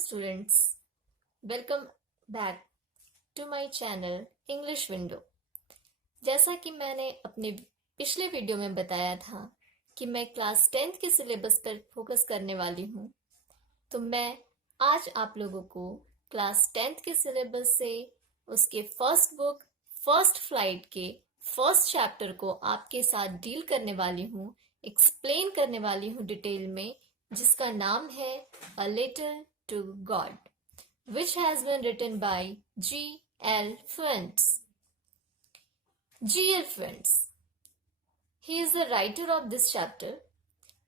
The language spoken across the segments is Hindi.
students, welcome back to my channel English Window। जैसा कि मैंने अपने पिछले वीडियो में बताया था कि मैं क्लास 10th के सिलेबस पर फोकस करने वाली हूँ, तो मैं आज आप लोगों को क्लास 10th के सिलेबस से उसके फर्स्ट बुक फर्स्ट फ्लाइट के फर्स्ट चैप्टर को आपके साथ डील करने वाली हूँ, एक्सप्लेन करने वाली हूँ डिटेल में, जिसका नाम है A Letter to God, which has been written by G.L. Fuentes. G.L. Fuentes, he is the writer of this chapter.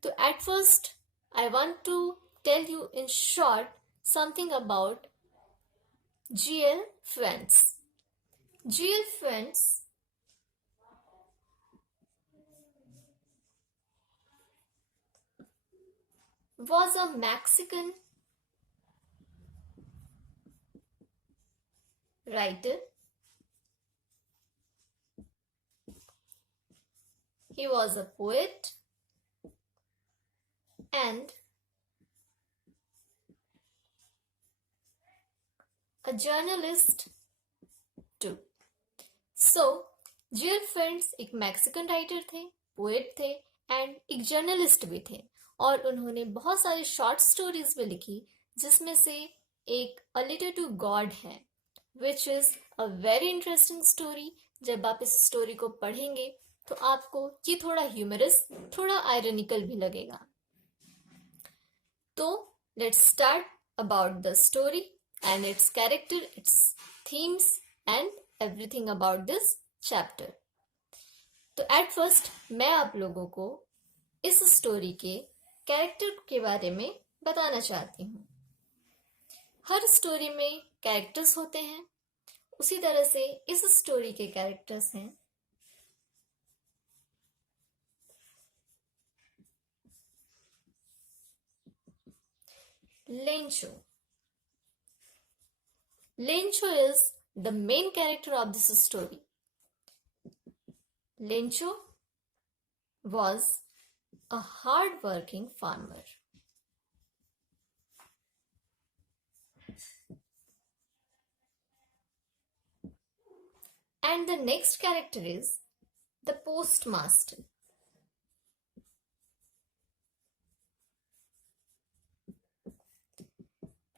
So at first, I want to tell you in short something about G.L. Fuentes. G.L. Fuentes was a Mexican writer. He was a poet and a journalist too. So, G.L. Fuentes एक मैक्सिकन राइटर थे, पोएट थे एंड एक जर्नलिस्ट भी थे और उन्होंने बहुत सारी शॉर्ट स्टोरीज भी लिखी, जिसमें से एक अ लेटर टू गॉड है, which is a very interesting story. जब आप इस स्टोरी को पढ़ेंगे तो आपको ये थोड़ा ह्यूमरस, थोड़ा आयरनिकल भी लगेगा। तो let's start about the story and its character, its themes and everything about this chapter. तो एट फर्स्ट मैं आप लोगों को इस स्टोरी के कैरेक्टर के बारे में बताना चाहती हूँ। हर स्टोरी में कैरेक्टर्स होते हैं, उसी तरह से इस स्टोरी के कैरेक्टर्स हैं Lencho. Lencho is the main character of this story. Lencho was a hard-working farmer. And the next character is the postmaster.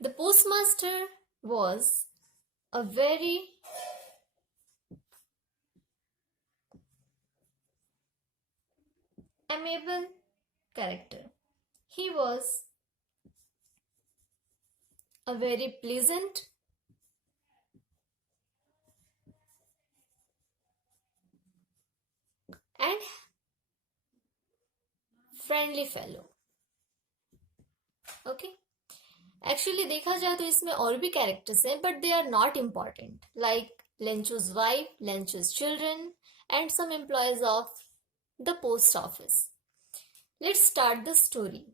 The postmaster was a very amiable character. He was a very pleasant and friendly fellow. Okay. Actually देखा जाए तो इसमें और भी कैरेक्टर्स हैं, but they are not important, like Lencho's wife, Lencho's children and some employees of the post office. Let's start the story.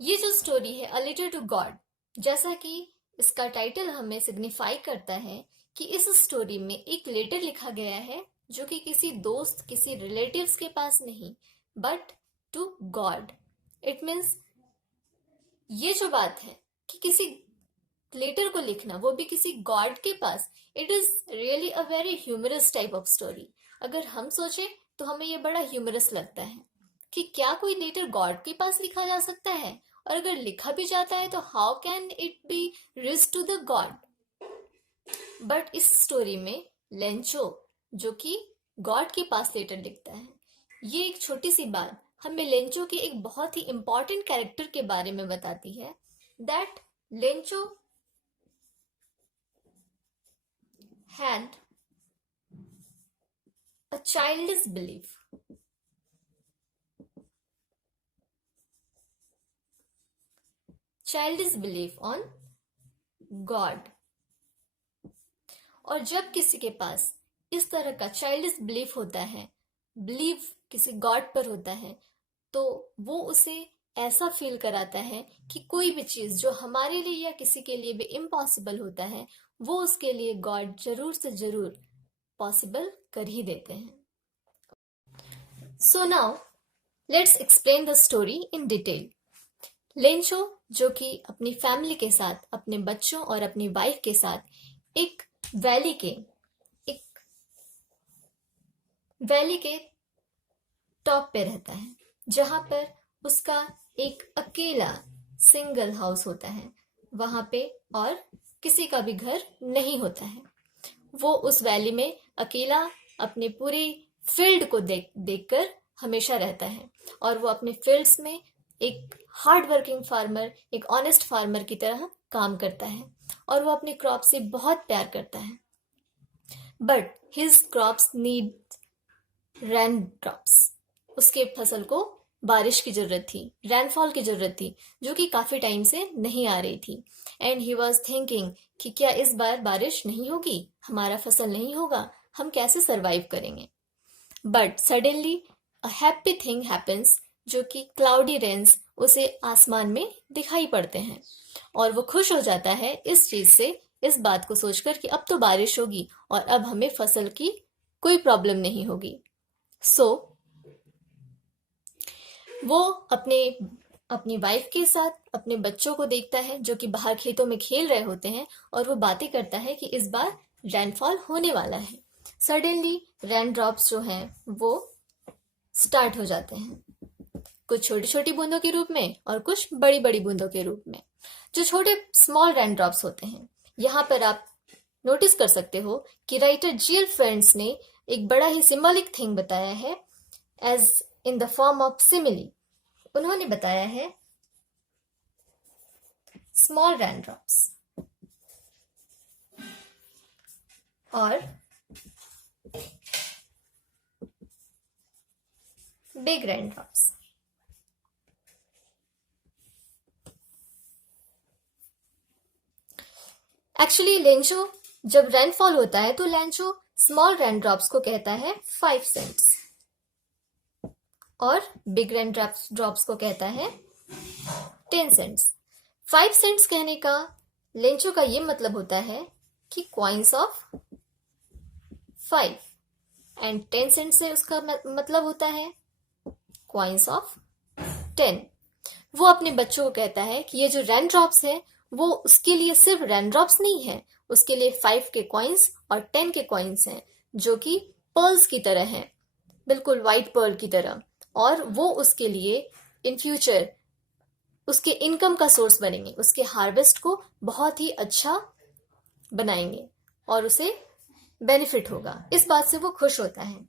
ये जो स्टोरी है अ लेटर टू गॉड, जैसा कि इसका टाइटल हमें सिग्निफाई करता है कि इस स्टोरी में एक लेटर लिखा गया है जो कि किसी दोस्त, किसी रिलेटिव्स के पास नहीं, but to God. It means ये जो बात है कि किसी लेटर को लिखना, वो भी किसी गॉड के पास, it is really a very humorous type of story. अगर हम सोचें तो हमें ये बड़ा ह्यूमरस लगता है कि क्या कोई लेटर गॉड के पास लिखा जा सकता है, और अगर लिखा भी जाता है तो how can it be reach to the God. But इस स्टोरी में लेंचो, जो कि गॉड के पास लेटर लिखता है, ये एक छोटी सी बात हमें लेंचो के एक बहुत ही इंपॉर्टेंट कैरेक्टर के बारे में बताती है, that Lencho had a childish belief. Childish belief on God. और जब किसी के पास इस तरह का चाइल्डिश बिलीफ होता है, बिलीव किसी गॉड पर होता है, तो वो उसे ऐसा फील कराता है कि कोई भी चीज जो हमारे लिए या किसी के लिए भी इम्पॉसिबल होता है, वो उसके लिए गॉड जरूर से जरूर पॉसिबल कर ही देते हैं। So now let's explain the story in detail. Lencho जो कि अपनी फैमिली के साथ, अपने बच्चों और अपनी वाइफ के साथ एक वैली के एक वैली के टॉप पे रहता है, जहां पर उसका एक अकेला सिंगल हाउस होता है वहां पे, और किसी का भी घर नहीं होता है। वो उस वैली में अकेला अपने पूरी फील्ड को देखकर हमेशा रहता है, और वो अपने फील्ड्स में एक हार्ड वर्किंग फार्मर, एक ऑनेस्ट फार्मर की तरह काम करता है, और वो अपने क्रॉप से बहुत प्यार करता है। But his crops need rain drops. उसके फसल को बारिश की जरूरत थी, रेनफॉल की जरूरत थी, जो कि काफी टाइम से नहीं आ रही थी। एंड ही वॉज थिंकिंग कि क्या इस बार बारिश नहीं होगी, हमारा फसल नहीं होगा, हम कैसे सरवाइव करेंगे। But suddenly a happy thing happens, जो कि क्लाउडी रेन्स उसे आसमान में दिखाई पड़ते हैं, और वो खुश हो जाता है इस चीज से, इस बात को सोचकर कि अब तो बारिश होगी और अब हमें फसल की कोई प्रॉब्लम नहीं होगी। सो वो अपनी वाइफ के साथ अपने बच्चों को देखता है जो कि बाहर खेतों में खेल रहे होते हैं, और वो बातें करता है कि इस बार रेनफॉल होने वाला है। सडनली रेन ड्रॉप्स जो हैं वो स्टार्ट हो जाते हैं, कुछ छोटी छोटी बूंदों के रूप में और कुछ बड़ी बड़ी बूंदों के रूप में। जो छोटे स्मॉल रेन ड्रॉप्स होते हैं, यहाँ पर आप नोटिस कर सकते हो कि राइटर जीएल फ्रेंड्स ने एक बड़ा ही सिंबॉलिक थिंग बताया है, as in the form of simile. उन्होंने बताया है स्मॉल रेन ड्रॉप्स और big rain drops. Actually Lencho जब रेनफॉल होता है तो लेंचो स्मॉल रेन ड्रॉप्स को कहता है 5 सेंट्स, और बिग रेन ड्रॉप्स को कहता है 10 सेंट्स। 5 सेंट्स कहने का लेंचो का ये मतलब होता है कि कॉइन्स ऑफ 5, एंड 10 सेंट्स से उसका मतलब होता है कॉइन्स ऑफ 10। वो अपने बच्चों को कहता है कि ये जो रेन ड्रॉप्स है वो उसके लिए सिर्फ रेन ड्रॉप्स नहीं है, उसके लिए 5 के कॉइन्स और 10 के कॉइन्स हैं, जो कि पर्ल्स की तरह हैं, बिल्कुल वाइट पर्ल की तरह, और वो उसके लिए इन फ्यूचर उसके इनकम का सोर्स बनेंगे, उसके हार्वेस्ट को बहुत ही अच्छा बनाएंगे और उसे बेनिफिट होगा। इस बात से वो खुश होता है।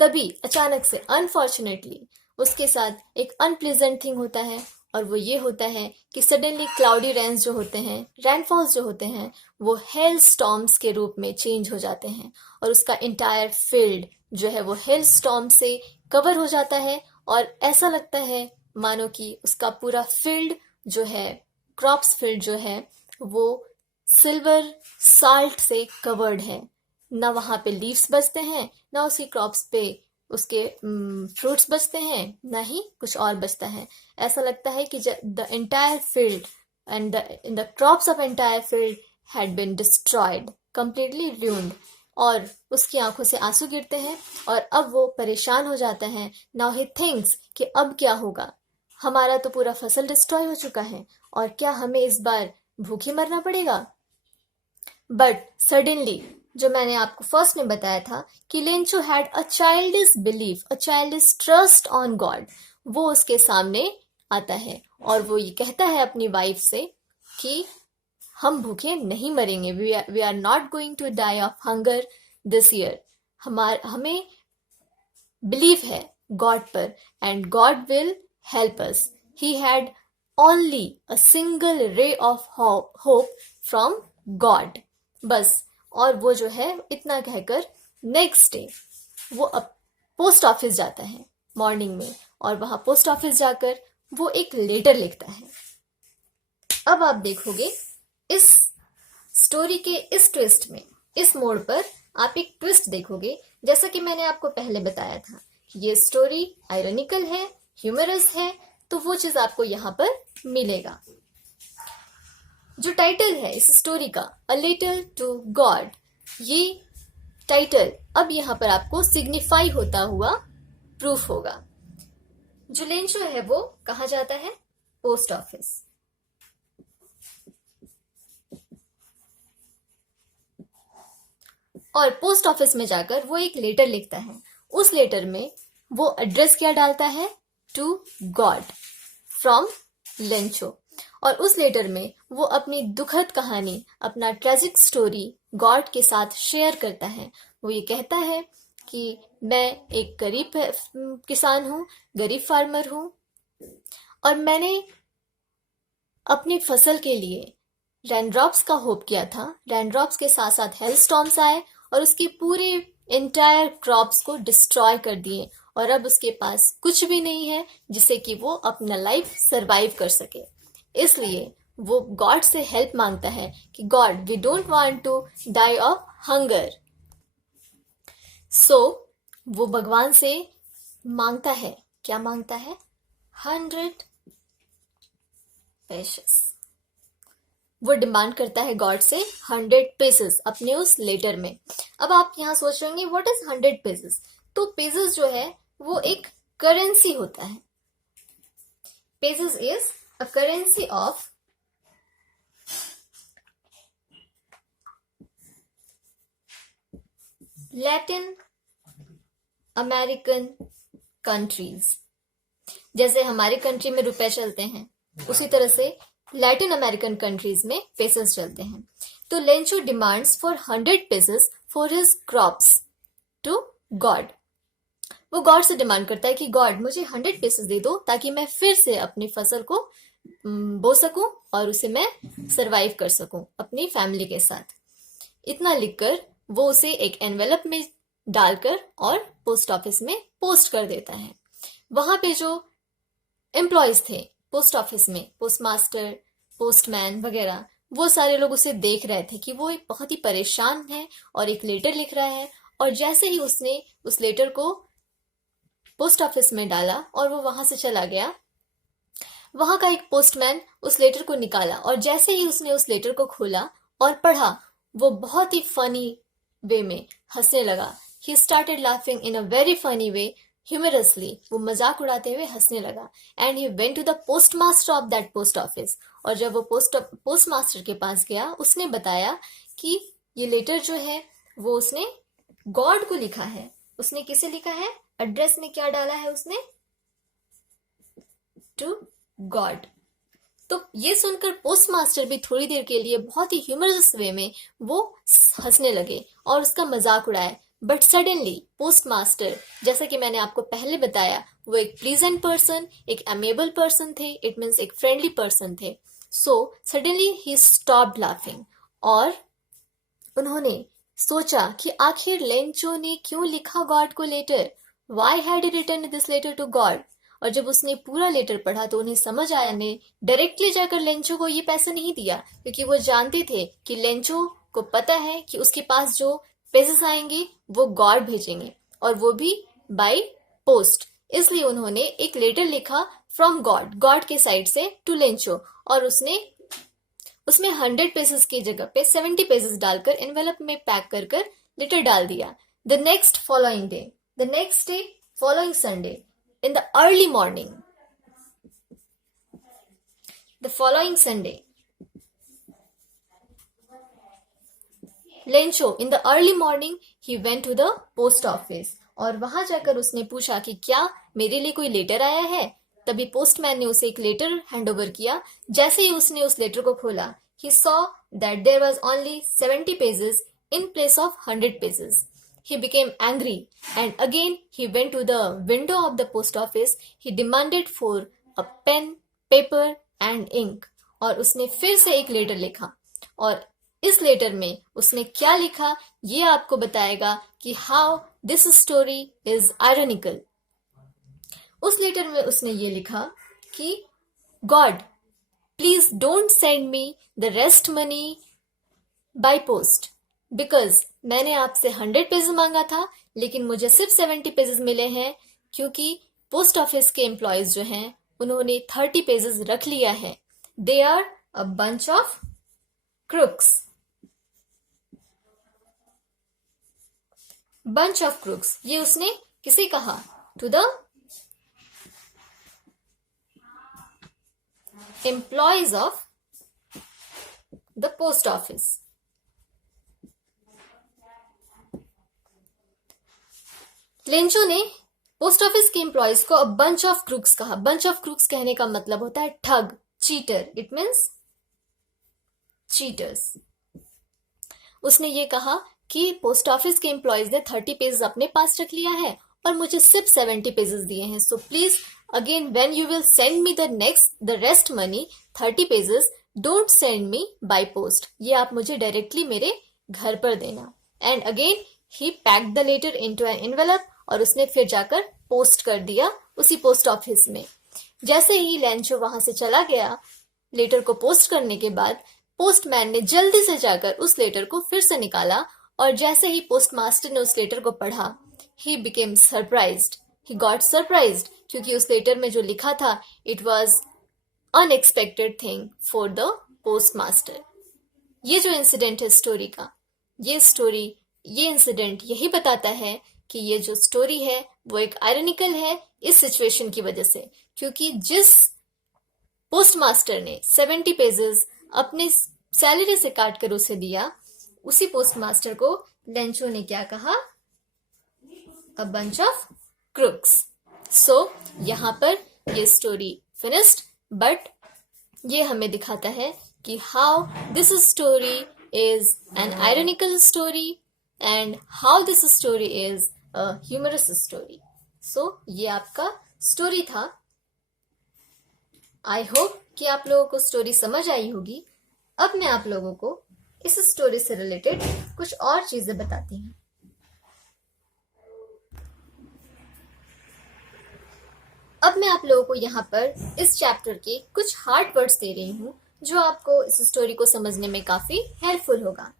तभी अचानक से अनफॉर्चुनेटली उसके साथ एक अनप्लेजेंट थिंग होता है, और वो ये होता है कि सडनली क्लाउडी रेन्स जो होते हैं, रेनफॉल्स जो होते हैं, वो हेल स्टॉर्म्स के रूप में चेंज हो जाते हैं, और उसका इंटायर फील्ड जो है वो हेल स्टॉर्म से कवर हो जाता है, और ऐसा लगता है मानो कि उसका पूरा फील्ड जो है, क्रॉप्स फील्ड जो है, वो सिल्वर साल्ट से कवर्ड है। ना वहां पे लीव्स बचते हैं, ना उसकी क्रॉप्स पे उसके फ्रूट्स बचते हैं, ना ही कुछ और बचता है। ऐसा लगता है कि the entire field and the crops of entire field had been destroyed, completely ruined, और उसकी आंखों से आंसू गिरते हैं, और अब वो परेशान हो जाता है। नाउ ही थिंक्स कि अब क्या होगा, हमारा तो पूरा फसल डिस्ट्रॉय हो चुका है, और क्या हमें इस बार भूखे मरना पड़ेगा। बट सडनली, जो मैंने आपको फर्स्ट में बताया था कि Lencho had a childish belief, a childish trust on God, वो उसके सामने आता है, और वो ये कहता है अपनी वाइफ से कि हम भूखे नहीं मरेंगे, we are not going to die of hunger this year. हमें बिलीव है गॉड पर, and God will help us. He had only a single ray of hope from God, बस। और वो जो है इतना कहकर नेक्स्ट डे वो पोस्ट ऑफिस जाता है मॉर्निंग में, और वहां पोस्ट ऑफिस जाकर वो एक लेटर लिखता है। अब आप देखोगे इस स्टोरी के इस ट्विस्ट में, इस मोड़ पर आप एक ट्विस्ट देखोगे। जैसा कि मैंने आपको पहले बताया था, ये स्टोरी आयरनिकल है, ह्यूमरस है, तो वो चीज आपको यहाँ पर मिलेगा। जो टाइटल है इस स्टोरी का, अ लेटर टू गॉड, ये टाइटल अब यहाँ पर आपको सिग्निफाई होता हुआ प्रूफ होगा। जो लेंचो है वो कहाँ जाता है, पोस्ट ऑफिस। और पोस्ट ऑफिस में जाकर वो एक लेटर लिखता है। उस लेटर में वो एड्रेस क्या डालता है? To God from Lencho. और उस लेटर में वो अपनी दुखद कहानी, अपना ट्रेजिक स्टोरी गॉड के साथ शेयर करता है। वो ये कहता है कि मैं एक गरीब किसान हूँ, गरीब फार्मर हूँ, और मैंने अपनी फसल के लिए रेनड्रॉप्स का होप किया था। रेनड्रॉप्स के साथ साथ हेलस्टॉर्म्स आए और उसके पूरे इंटायर क्रॉप्स को डिस्ट्रॉय कर दिए, और अब उसके पास कुछ भी नहीं है जिससे कि वो अपना लाइफ सरवाइव कर सके। इसलिए वो गॉड से हेल्प मांगता है कि god, we don't want to die of hunger. So वो भगवान से मांगता है, क्या मांगता है? 100 पेसेस। वो डिमांड करता है गॉड से 100 पेसेस अपने उस लेटर में। अब आप यहाँ सोच रहे होंगे व्हाट इज 100 पेसेस? तो पेसेस जो है वो एक करेंसी होता है। Pesos is a currency of Latin American countries. जैसे हमारे कंट्री में रुपए चलते हैं, उसी तरह से लैटिन अमेरिकन कंट्रीज में पेसेस चलते हैं। तो Lencho demands for 100 pesos for his crops to God. वो गॉड से डिमांड करता है कि गॉड, मुझे 100 पेसेस दे दो ताकि मैं फिर से अपनी फसल को बो सकूं और उसे मैं सरवाइव कर सकूं अपनी फैमिली के साथ। इतना लिखकर वो उसे एक एनवेलप में डालकर और पोस्ट ऑफिस में पोस्ट कर देता है। वहां पे जो एम्प्लॉयज थे पोस्ट ऑफिस में, पोस्टमास्टर, पोस्टमैन वगैरह, वो सारे लोग उसे देख रहे थे कि वो एक बहुत ही परेशान है और एक लेटर लिख रहा है। और जैसे ही उसने उस लेटर को पोस्ट ऑफिस में डाला और वो वहां से चला गया, वहां का एक पोस्टमैन उस लेटर को निकाला, और जैसे ही उसने उस लेटर को खोला और पढ़ा, वो बहुत ही फनी वे में हंसने लगा। He started laughing in a very funny way, humorously. वो मजाक उड़ाते हुए हंसने लगा। And he went to the post master of that post office. और जब वो पोस्ट मास्टर के पास गया, उसने बताया कि ये लेटर जो है वो उसने गॉड को लिखा है। उसने किसे लिखा है? एड्रेस में क्या डाला है उसने? To God. तो ये सुनकर पोस्ट मास्टर भी थोड़ी देर के लिए बहुत ही ह्यूमरस वे में वो हंसने लगे और उसका मजाक उड़ाए। बट सडनली पोस्ट मास्टर, जैसा कि मैंने आपको पहले बताया, वो एक प्लीजेंट पर्सन, एक अमेबल पर्सन थे। इट मीन्स एक फ्रेंडली पर्सन थे। So suddenly he stopped laughing, और उन्होंने सोचा कि आखिर लेंचो ने क्यों लिखा गॉड को letter? Why had he written this letter to God? और जब उसने पूरा लेटर पढ़ा तो उन्हें समझ आया, ने डायरेक्टली जाकर लेंचो को ये पैसा नहीं दिया, क्योंकि वो जानते थे कि लेंचो को पता है कि उसके पास जो पैसे आएंगे वो गॉड भेजेंगे, और वो भी बाय पोस्ट। इसलिए उन्होंने एक लेटर लिखा फ्रॉम गॉड, गॉड के साइड से टू लेंचो, और उसमें 100 पेसेस की जगह पे 70 पेसेस डालकर एनवेलप में पैक कर कर लेटर डाल दिया। The next day following Sunday, in the early morning, the following Sunday, Lencho in the early morning he went to the post office। और वहां जाकर उसने पूछा कि क्या मेरे लिए कोई लेटर आया है? तभी पोस्टमैन ने उसे एक लेटर हैंड ओवर किया। जैसे ही उसने उस लेटर को खोला, he saw that there was only 70 pages in place of 100 pages। He became angry and again he went to the window of the post office। He demanded for a pen, paper and ink। और उसने फिर से एक लेटर लिखा, और इस लेटर में उसने क्या लिखा ये आपको बताएगा कि how this story is ironical। उस लेटर में उसने ये लिखा कि God, please don't send me the rest money by post, because मैंने आपसे 100 पेजेस मांगा था लेकिन मुझे सिर्फ 70 पेजेस मिले हैं, क्योंकि पोस्ट ऑफिस के एम्प्लॉयज जो हैं उन्होंने 30 पेजेस रख लिया है। They are a bunch of crooks. Bunch of crooks, ये उसने किसे कहा? To the employees of the post office. Lencho ने पोस्ट ऑफिस के एम्प्लॉयज को अ बंच ऑफ क्रूक्स कहा. बंच ऑफ क्रूक्स कहने का मतलब होता है ठग, चीटर. It means cheaters. उसने ये कहा कि पोस्ट ऑफिस के एम्प्लॉयज ने 30 पेजेस अपने पास रख लिया है और मुझे सिर्फ 70 पेजेस दिए हैं. So please again when you will send me the rest money 30 pesos, don't send me by post. ये आप मुझे डायरेक्टली मेरे घर पर देना. And again he packed the letter into an envelope और उसने फिर जाकर पोस्ट कर दिया उसी पोस्ट ऑफिस में. जैसे ही लेंचो वहां से चला गया लेटर को पोस्ट करने के बाद, पोस्टमैन ने जल्दी से जाकर उस लेटर को फिर से निकाला और जैसे ही पोस्टमास्टर ने उस लेटर को पढ़ा, he became surprised. He got surprised क्योंकि उस लेटर में जो लिखा था it was unexpected thing for the postmaster. ये जो इंसिडेंट है स्टोरी का, ये इंसिडेंट यही बताता है कि ये जो स्टोरी है वो एक आयरनिकल है इस सिचुएशन की वजह से, क्योंकि जिस पोस्टमास्टर ने 70 पेजेस अपने सैलरी से काट कर उसे दिया, उसी पोस्टमास्टर को लेंचो ने क्या कहा? A bunch of crooks. So यहाँ पर ये स्टोरी फिनिश्ड, बट ये हमें दिखाता है कि how this story is an ironical story and how this story is a humorous story. So ये आपका स्टोरी था. आई होप कि आप लोगों को स्टोरी समझ आई होगी. अब मैं आप लोगों को इस स्टोरी से रिलेटेड कुछ और चीजें बताती हूँ. अब मैं आप लोगों को यहाँ पर इस चैप्टर के कुछ हार्ड वर्ड्स दे रही हूँ जो आपको इस स्टोरी को समझने में काफी हेल्पफुल होगा.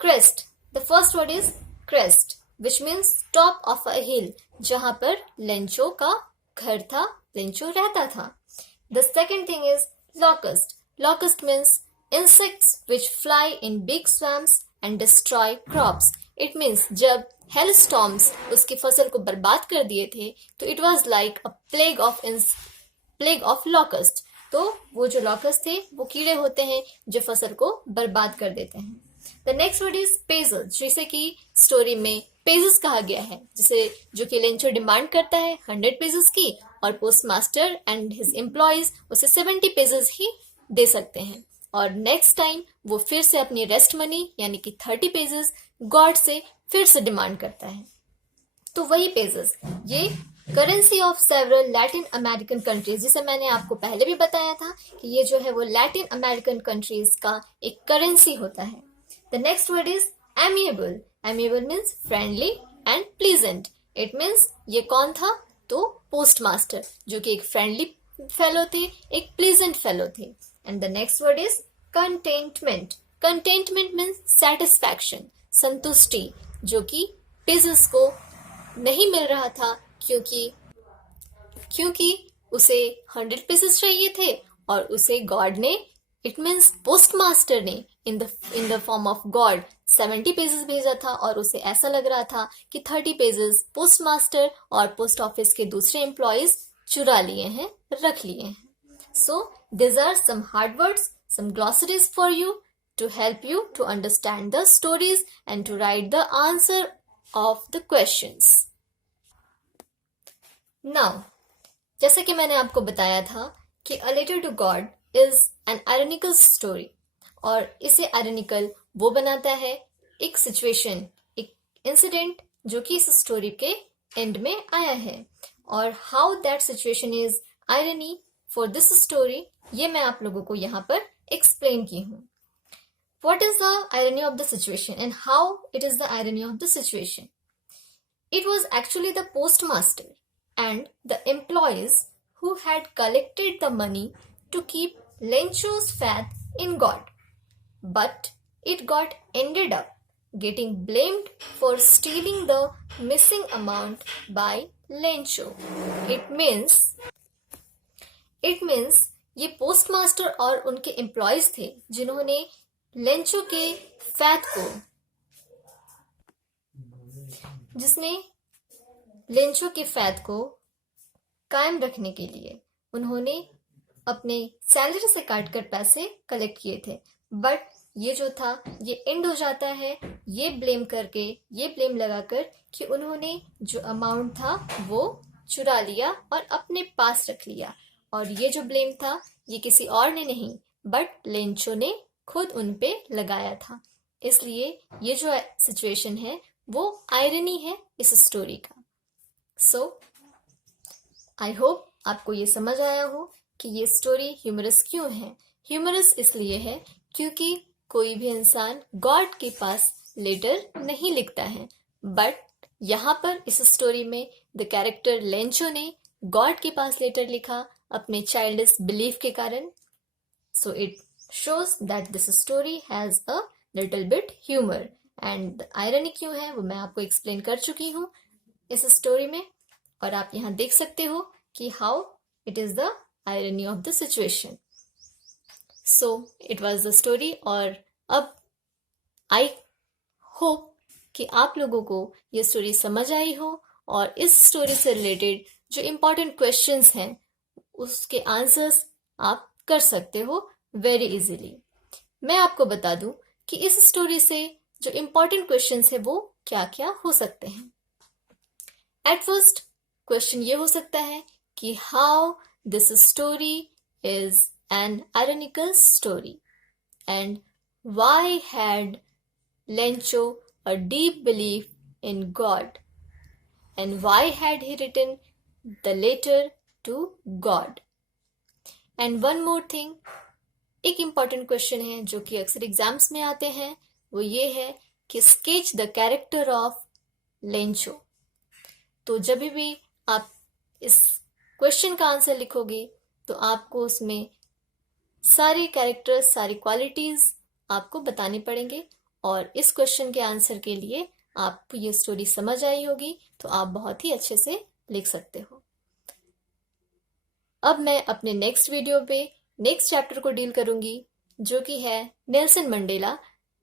Crest. The first word is crest which means top of a hill, जहां पर लेंचो का घर था, लेंचो रहता था. The second thing is locust. Locust means insects which fly in big swarms and destroy crops. It means जब hailstorms उसकी फसल को बर्बाद कर दिए थे तो it was like a plague of locust. तो वो जो locust थे वो कीड़े होते हैं जो फसल को बर्बाद कर देते हैं. The next word is peasants, जिसे कि स्टोरी में पेजेस कहा गया है, जिसे जो कि लेंचो डिमांड करता है 100 पेजेस की और पोस्टमास्टर एंड हिज एम्प्लॉयज उसे 70 पेजेस ही दे सकते हैं. और नेक्स्ट टाइम वो फिर से अपनी रेस्ट मनी यानी कि 30 पेजेस गॉड से फिर से डिमांड करता है. तो वही पेजेस ये currency of several Latin American countries, जिसे मैंने आपको पहले भी बताया था कि ये जो है वो लैटिन अमेरिकन कंट्रीज का एक करेंसी होता है. The next word is amiable. Amiable means friendly and pleasant. It means ये कौन था? तो पोस्टमास्टर, जो कि एक फ्रेंडली फेलो थे, एक प्लीजेंट फेलो थे. And the next word is contentment. Contentment means satisfaction, संतुष्टि, जो कि पेजेस को नहीं मिल रहा था क्योंकि उसे 100 पेजेस चाहिए थे और उसे गॉड ने, इट मीन्स पोस्टमास्टर ने इन the form of God 70 pages भेजा था और उसे ऐसा लग रहा था कि 30 पेजेस पोस्टमास्टर और पोस्ट ऑफिस के दूसरे एम्प्लॉयज चुरा लिए हैं, रख लिए हैं. सो these are some hard words, some glossaries for you to help you to understand the stories and to write the answer of the questions. Now, जैसा कि मैंने आपको बताया था कि A Letter to God is an ironical story, और इसे आयरनिकल वो बनाता है एक सिचुएशन, एक इंसिडेंट जो कि इस स्टोरी के एंड में आया है. और how that situation is irony for this story, ये मैं आप लोगों को यहाँ पर एक्सप्लेन की हूँ. What is the irony of the situation and how it is the irony of the situation? It was actually the postmaster and the employees who had collected the money to keep Lencho's faith in God. But it got ended up getting blamed for stealing the missing amount by Lencho. It means ये पोस्टमास्टर और उनके एम्प्लॉयज थे जिन्होंने लेंचो के फैथ को, जिसने लेंचो के फैथ को कायम रखने के लिए उन्होंने अपने सैलरी से काट कर पैसे कलेक्ट किए थे, बट ये जो था ये एंड हो जाता है ये ब्लेम करके, ये ब्लेम लगाकर कि उन्होंने जो अमाउंट था वो चुरा लिया और अपने पास रख लिया। और ये जो ब्लेम था ये किसी और ने नहीं बट लेंचो ने खुद उन पे लगाया था। इसलिए ये जो सिचुएशन है वो आयरनी है इस स्टोरी का। सो आई होप आपको ये समझ आया हो कि ये स्टोरी ह्यूमरस क्यों है। ह्यूमरस इसलिए है क्योंकि कोई भी इंसान गॉड के पास लेटर नहीं लिखता है, बट यहाँ पर इस स्टोरी में द कैरेक्टर लेंचो ने गॉड के पास लेटर लिखा अपने चाइल्डिश बिलीफ के कारण। So it shows that this story has a little bit humor and the irony क्यों है वो मैं आपको explain कर चुकी हूँ इस story में, और आप यहाँ देख सकते हो कि how it is the irony of the situation. So it was the story, और अब I hope कि आप लोगों को ये स्टोरी समझ आई हो और इस स्टोरी से रिलेटेड जो इम्पोर्टेंट क्वेश्चंस हैं उसके आंसर्स आप कर सकते हो वेरी इजीली। मैं आपको बता दूं कि इस स्टोरी से जो इम्पोर्टेंट क्वेश्चंस है वो क्या क्या हो सकते हैं। एट फर्स्ट क्वेश्चन ये हो सकता है कि how this story is an ironical story and why had Lencho a deep belief in God, and why had he written the letter to God? And one more thing, एक important question है जो कि अक्सर एग्जाम्स में आते हैं, वो ये है कि sketch the character of Lencho. तो जब भी आप इस क्वेश्चन का आंसर लिखोगे तो आपको उसमें सारे कैरेक्टर्स, सारी क्वालिटीज आपको बतानी पड़ेंगे, और इस क्वेश्चन के आंसर के लिए आपको ये स्टोरी समझ आई होगी तो आप बहुत ही अच्छे से लिख सकते हो। अब मैं अपने नेक्स्ट वीडियो पे नेक्स्ट चैप्टर को डील करूंगी जो कि है Nelson Mandela,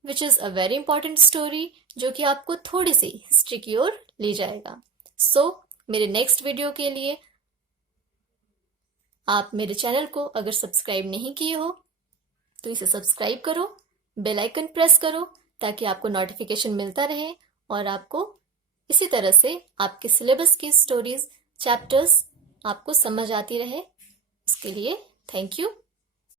which is a very important story जो कि आपको थोड़ी सी हिस्ट्री की ओर ले जाएगा। सो मेरे नेक्स्ट वीडियो के लिए आप मेरे चैनल को अगर सब्सक्राइब नहीं किए हो तो इसे सब्सक्राइब करो, बेल आइकन प्रेस करो ताकि आपको नोटिफिकेशन मिलता रहे और आपको इसी तरह से आपके सिलेबस की स्टोरीज, चैप्टर्स आपको समझ आती रहे। इसके लिए थैंक यू।